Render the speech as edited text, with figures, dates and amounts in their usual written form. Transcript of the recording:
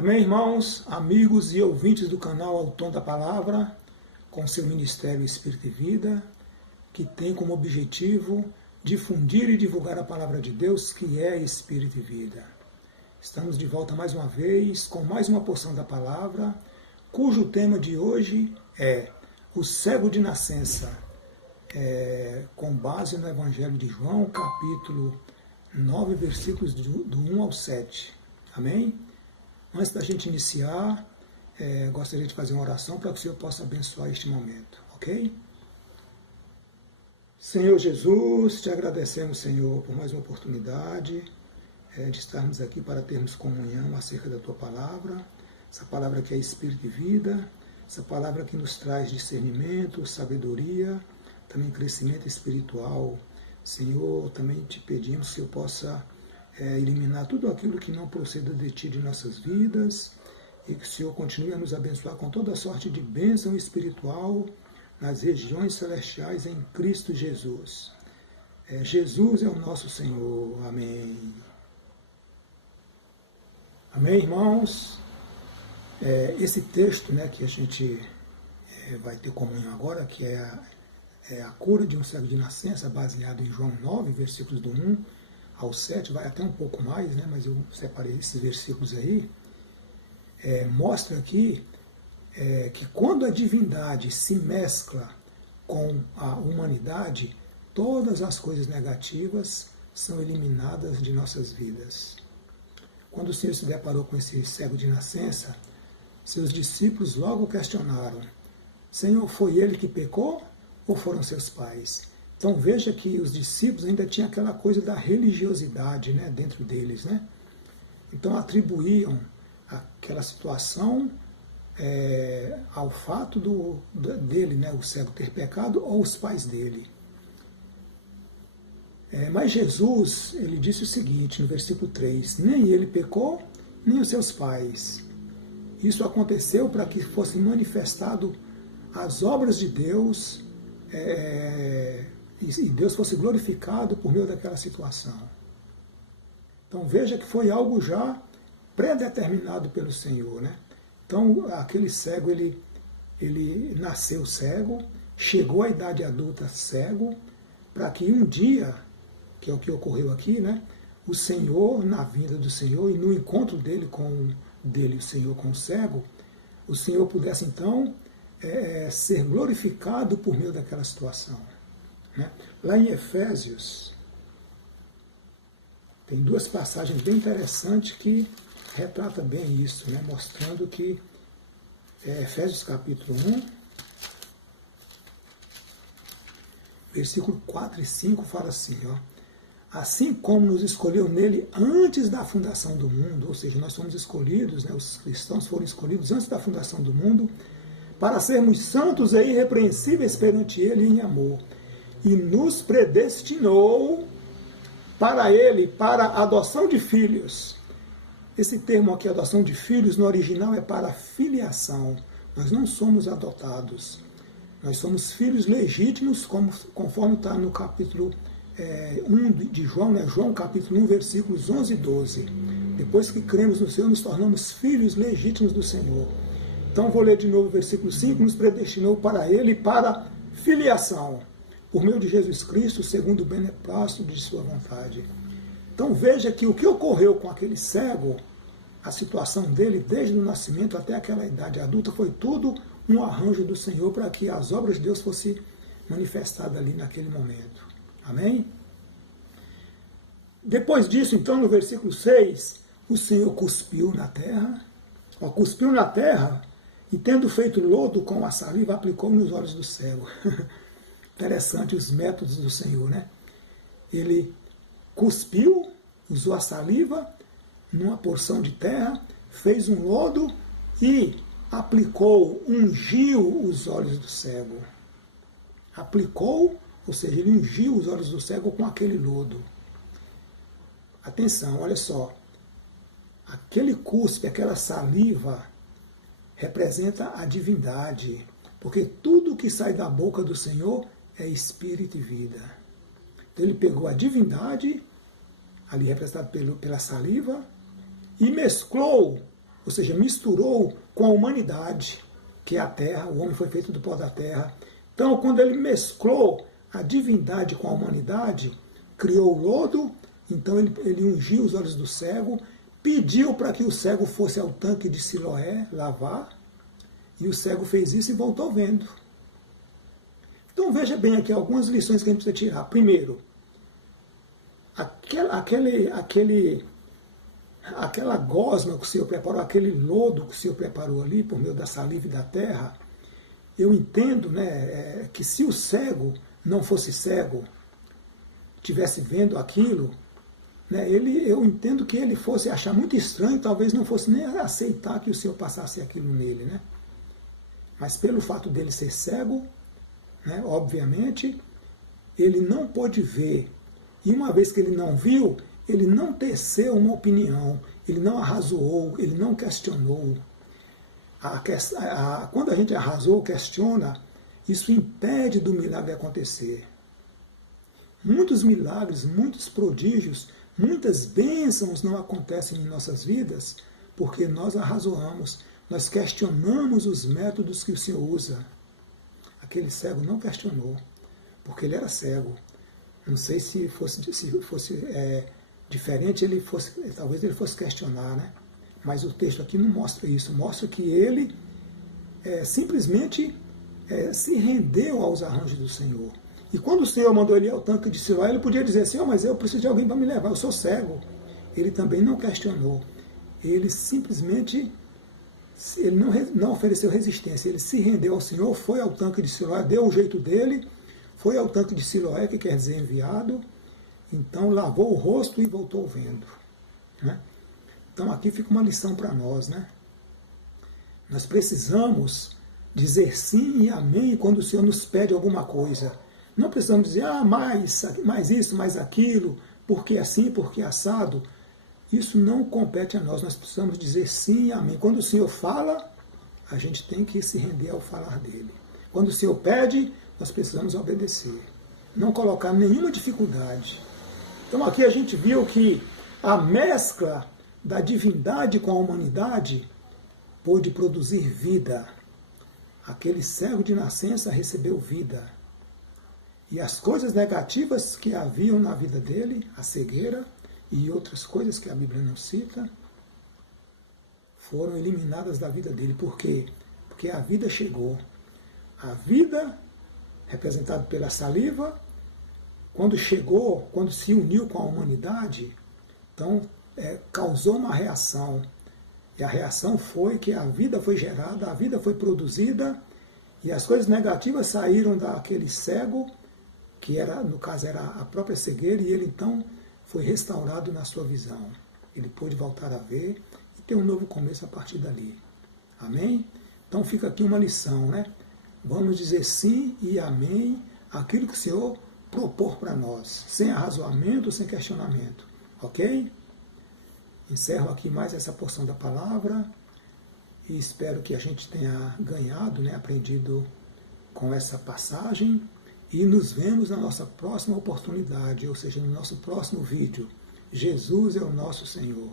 Amém, irmãos, amigos e ouvintes do canal Ao Tom da Palavra, com seu ministério Espírito e Vida, que tem como objetivo difundir e divulgar a Palavra de Deus, que é Espírito e Vida. Estamos de volta mais uma vez, com mais uma porção da Palavra, cujo tema de hoje é o cego de nascença, com base no Evangelho de João, capítulo 9, versículos do 1 ao 7. Amém? Antes da gente iniciar, gostaria de fazer uma oração para que o Senhor possa abençoar este momento, ok? Senhor Jesus, te agradecemos, Senhor, por mais uma oportunidade de estarmos aqui para termos comunhão acerca da Tua Palavra, essa Palavra que é Espírito e Vida, essa Palavra que nos traz discernimento, sabedoria, também crescimento espiritual. Senhor, também te pedimos que o Senhor possa eliminar tudo aquilo que não proceda de Ti de nossas vidas e que o Senhor continue a nos abençoar com toda sorte de bênção espiritual nas regiões celestiais em Cristo Jesus. Jesus é o nosso Senhor. Amém. Amém, irmãos? Esse texto, que a gente vai ter comunhão agora, que é a cura de um cego de nascença, baseado em João 9, versículos do 1 ao 7, vai até um pouco mais, mas eu separei esses versículos aí, mostra aqui que quando a divindade se mescla com a humanidade, todas as coisas negativas são eliminadas de nossas vidas. Quando o Senhor se deparou com esse cego de nascença, seus discípulos logo questionaram: Senhor, foi ele que pecou ou foram seus pais? Então veja que os discípulos ainda tinham aquela coisa da religiosidade dentro deles. Então atribuíam aquela situação ao fato dele, o cego, ter pecado, ou os pais dele. Mas Jesus, ele disse o seguinte, no versículo 3, nem ele pecou, nem os seus pais. Isso aconteceu para que fosse manifestado as obras de Deus, e Deus fosse glorificado por meio daquela situação. Então veja que foi algo já predeterminado pelo Senhor. Então aquele cego, ele nasceu cego, chegou à idade adulta cego, para que um dia, que é o que ocorreu aqui, o Senhor, na vinda do Senhor e no encontro o Senhor com o cego, o Senhor pudesse então ser glorificado por meio daquela situação. Lá em Efésios, tem duas passagens bem interessantes que retratam bem isso, mostrando que Efésios capítulo 1, versículo 4 e 5 fala assim, assim como nos escolheu nele antes da fundação do mundo, ou seja, nós somos escolhidos, os cristãos foram escolhidos antes da fundação do mundo, para sermos santos e irrepreensíveis perante ele em amor, e nos predestinou para ele, para a adoção de filhos. Esse termo aqui, adoção de filhos, no original é para filiação. Nós não somos adotados. Nós somos filhos legítimos, conforme está no capítulo 1 de João, João capítulo 1, versículos 11 e 12. Depois que cremos no Senhor, nos tornamos filhos legítimos do Senhor. Então vou ler de novo o versículo 5, nos predestinou para ele, para filiação, por meio de Jesus Cristo, segundo o beneplácito de sua vontade. Então veja que o que ocorreu com aquele cego, a situação dele desde o nascimento até aquela idade adulta, foi tudo um arranjo do Senhor para que as obras de Deus fossem manifestadas ali naquele momento. Amém? Depois disso, então, no versículo 6, o Senhor cuspiu na terra, e tendo feito lodo com a saliva, aplicou nos olhos do cego. Interessante os métodos do Senhor, Ele cuspiu, usou a saliva numa porção de terra, fez um lodo e aplicou, ungiu os olhos do cego. Aplicou, ou seja, ele ungiu os olhos do cego com aquele lodo. Atenção, olha só. Aquele cuspe, aquela saliva, representa a divindade, porque tudo que sai da boca do Senhor é espírito e vida. Então ele pegou a divindade, ali representado pela saliva, e mesclou ou seja, misturou com a humanidade, que é a terra, o homem foi feito do pó da terra. Então, quando ele mesclou a divindade com a humanidade, criou o lodo, então ele ungiu os olhos do cego, pediu para que o cego fosse ao tanque de Siloé lavar, e o cego fez isso e voltou vendo. Então veja bem aqui algumas lições que a gente precisa tirar. Primeiro, aquela gosma que o Senhor preparou, aquele lodo que o Senhor preparou ali por meio da saliva e da terra, eu entendo, né, que se o cego não fosse cego, tivesse vendo aquilo, né, eu entendo que ele fosse achar muito estranho, talvez não fosse nem aceitar que o Senhor passasse aquilo nele, né? Mas pelo fato dele ser cego, né, obviamente, ele não pôde ver. E uma vez que ele não viu, ele não teceu uma opinião, ele não arrazoou, ele não questionou. Quando a gente arrasou, questiona, isso impede do milagre acontecer. Muitos milagres, muitos prodígios, muitas bênçãos não acontecem em nossas vidas porque nós arrazoamos, nós questionamos os métodos que o Senhor usa. Aquele cego não questionou, porque ele era cego. Não sei se fosse diferente, talvez ele fosse questionar, né? Mas o texto aqui não mostra isso, mostra que ele simplesmente se rendeu aos arranjos do Senhor. E quando o Senhor mandou ele ao tanque de Siloé, ele podia dizer assim, mas eu preciso de alguém para me levar, eu sou cego. Ele também não questionou. Ele simplesmente não ofereceu resistência, ele se rendeu ao Senhor, foi ao tanque de Siloé, deu o jeito dele, foi ao tanque de Siloé, que quer dizer enviado, então lavou o rosto e voltou vendo. Né? Então aqui fica uma lição para nós, né? Nós precisamos dizer sim e amém quando o Senhor nos pede alguma coisa. Não precisamos dizer, mais isso, mais aquilo, porque assim, porque assado. Isso não compete a nós, nós precisamos dizer sim e amém. Quando o Senhor fala, a gente tem que se render ao falar dele. Quando o Senhor pede, nós precisamos obedecer. Não colocar nenhuma dificuldade. Então aqui a gente viu que a mescla da divindade com a humanidade pôde produzir vida. Aquele cego de nascença recebeu vida. E as coisas negativas que haviam na vida dele, a cegueira e outras coisas que a Bíblia não cita, foram eliminadas da vida dele. Por quê? Porque a vida chegou. A vida, representada pela saliva, quando chegou, quando se uniu com a humanidade, então causou uma reação. E a reação foi que a vida foi gerada, a vida foi produzida, e as coisas negativas saíram daquele cego, que no caso era a própria cegueira, e ele então foi restaurado na sua visão. Ele pôde voltar a ver e ter um novo começo a partir dali. Amém? Então fica aqui uma lição, né? Vamos dizer sim e amém àquilo que o Senhor propor para nós, sem arrazoamento, sem questionamento. Ok? Encerro aqui mais essa porção da palavra e espero que a gente tenha ganhado, né, aprendido com essa passagem. E nos vemos na nossa próxima oportunidade, ou seja, no nosso próximo vídeo. Jesus é o nosso Senhor.